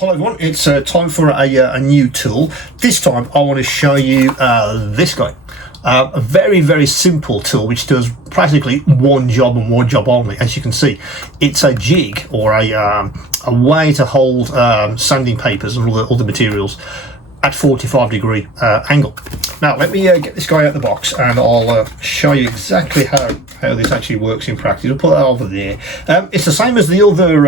hello everyone, it's time for a new tool. This time I want to show you this guy. A very, very simple tool which does practically one job and one job only. As you can see, it's a jig, or a way to hold sanding papers and all the materials at 45-degree angle. Now let me get this guy out of the box and I'll show you exactly how this actually works in practice. I'll put that over there. It's the same as the other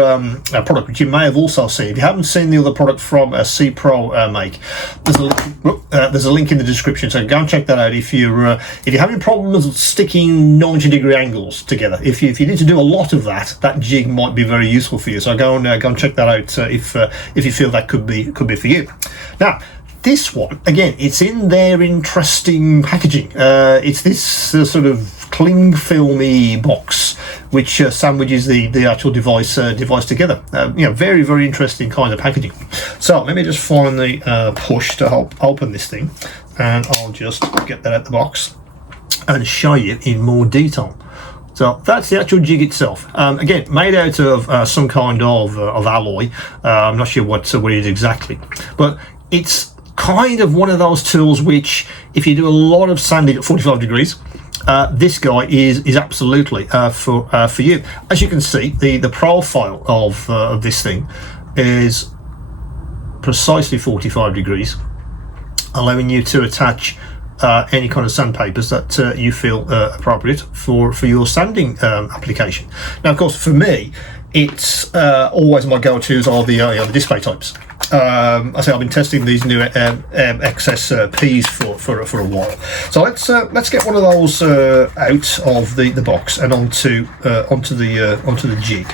product which you may have also seen. If you haven't seen the other product from C Pro make, there's a link in the description, so go and check that out if you're having problems sticking 90-degree angles together. If you need to do a lot of that jig might be very useful for you, so go and check that out if you feel that could be for you. Now this one, again, it's in their interesting packaging. It's this sort of cling filmy box which sandwiches the actual device together. Very, very interesting kind of packaging. So let me just find the push to help open this thing, and I'll just get that out the box and show you in more detail. So that's the actual jig itself. Again, made out of some kind of alloy. I'm not sure what it is exactly, but it's kind of one of those tools which, if you do a lot of sanding at 45 degrees, this guy is absolutely for you. As you can see, the profile of this thing is precisely 45 degrees, allowing you to attach any kind of sandpapers that you feel appropriate for your sanding application. Now, of course, for me, it's always my go-tos are the Dspiae types. I say I've been testing these new XSPs for a while. So let's get one of those out of the box and onto the jig.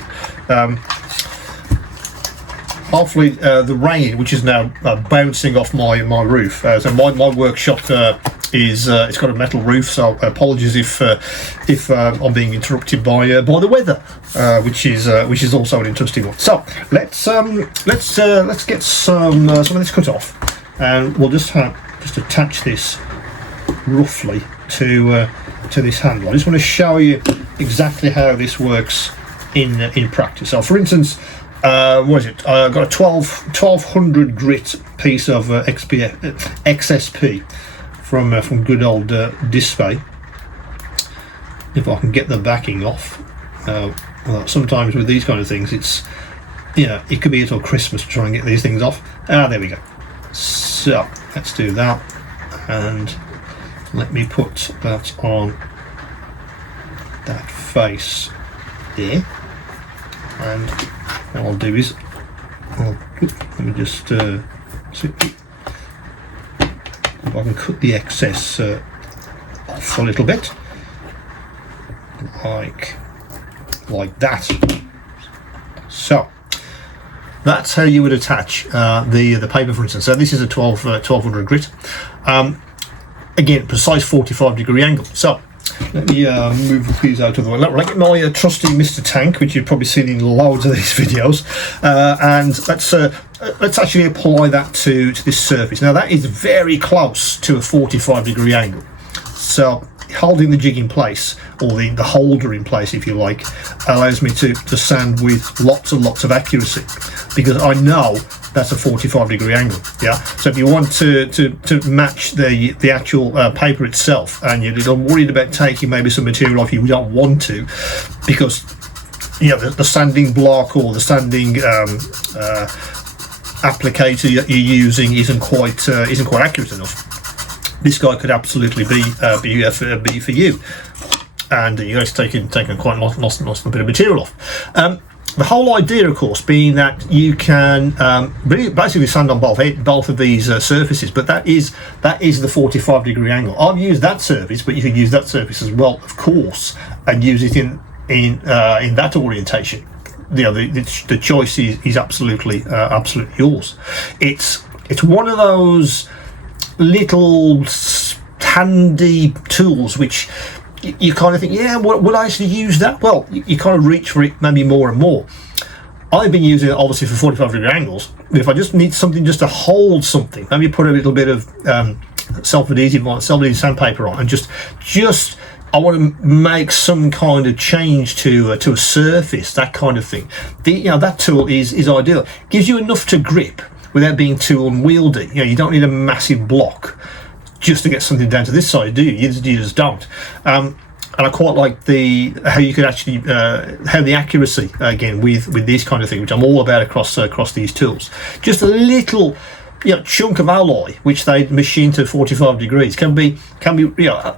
Hopefully the rain, which is now bouncing off my roof. So my workshop it's got a metal roof, so apologies if I'm being interrupted by the weather, which is also an interesting one. So let's get some of this cut off, and we'll just attach this roughly to this handle. I just want to show you exactly how this works in practice. So for instance, what is it? I've got a 1200 grit piece of XSP from good old Dspiae. If I can get the backing off. Well, sometimes with these kind of things, it's it could be until Christmas to try and get these things off. There we go. So let's do that, and let me put that on that face there. And what I'll do is, let me just see if I can cut the excess off a little bit, like that. So that's how you would attach the paper, for instance. So this is a 1200 grit. Again, precise 45-degree angle. So let me move these out of the way. Let me get my trusty Mr. Tank, which you've probably seen in loads of these videos, and let's actually apply that to this surface. Now that is very close to a 45-degree angle. So holding the jig in place, or the holder in place, if you like, allows me to sand with lots and lots of accuracy, because I know that's a 45-degree angle. Yeah. So if you want to match the actual paper itself, and you're worried about taking maybe some material off you don't want to, because the sanding block or the sanding applicator you're using isn't quite accurate enough, this guy could absolutely be for you. And you guys taking quite lost a bit of material off. The whole idea, of course, being that you can basically sand on both of these surfaces, but that is the 45-degree angle. I've used that surface, but you can use that surface as well, of course, and use it in that orientation. The choice is absolutely yours. It's one of those little handy tools which you kind of think, yeah, will I actually use that? Well, you kind of reach for it maybe more and more. I've been using it obviously for 45-degree angles. If I just need something just to hold something, maybe put a little bit of self-adhesive sandpaper on, and just I want to make some kind of change to a surface, that kind of thing. That tool is ideal. Gives you enough to grip without being too unwieldy. You don't need a massive block just to get something down to this side, do you? You just don't. And I quite like how you could actually have the accuracy again with this kind of thing, which I'm all about across these tools. Just a little chunk of alloy which they machine to 45 degrees can be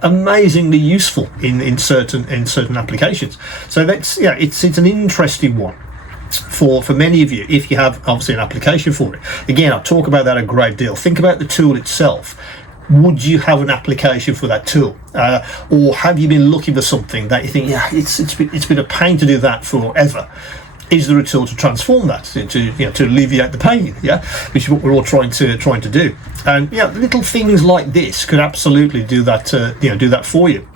amazingly useful in certain applications. So that's it's an interesting one for many of you if you have obviously an application for it. Again, I talk about that a great deal. Think about the tool itself. Would you have an application for that tool, or have you been looking for something that you think it's been a pain to do that forever? Is there a tool to transform that to alleviate the pain? Which is what we're all trying to do. And little things like this could absolutely do that. Do that for you.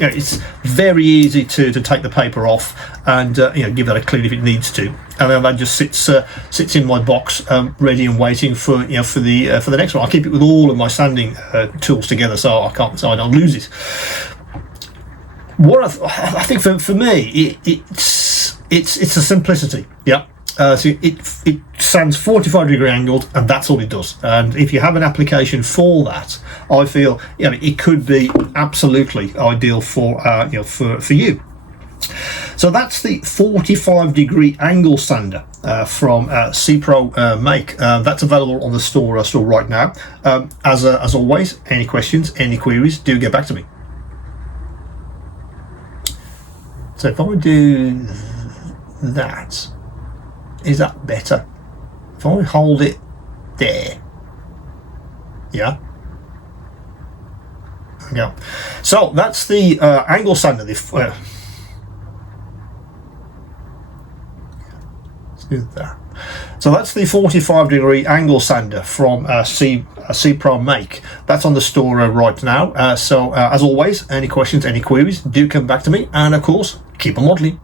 It's very easy to take the paper off and give that a clean if it needs to, and then that just sits in my box, ready and waiting for the next one. I keep it with all of my sanding tools together, so I don't lose it. What I think for me, it's a simplicity. So it sands 45 degree angled, and that's all it does. And if you have an application for that, I feel it could be absolutely ideal for you. So that's the 45 degree angle sander from Dspiae make. That's available on the store right now. As always, any questions, any queries, do get back to me. So if I do that, is that better? If I hold it there, yeah. So that's the angle sander. Let's do that. So that's the 45 degree angle sander from Dspiae make. That's on the store right now. So as always, any questions, any queries, do come back to me, and of course, keep on modelling.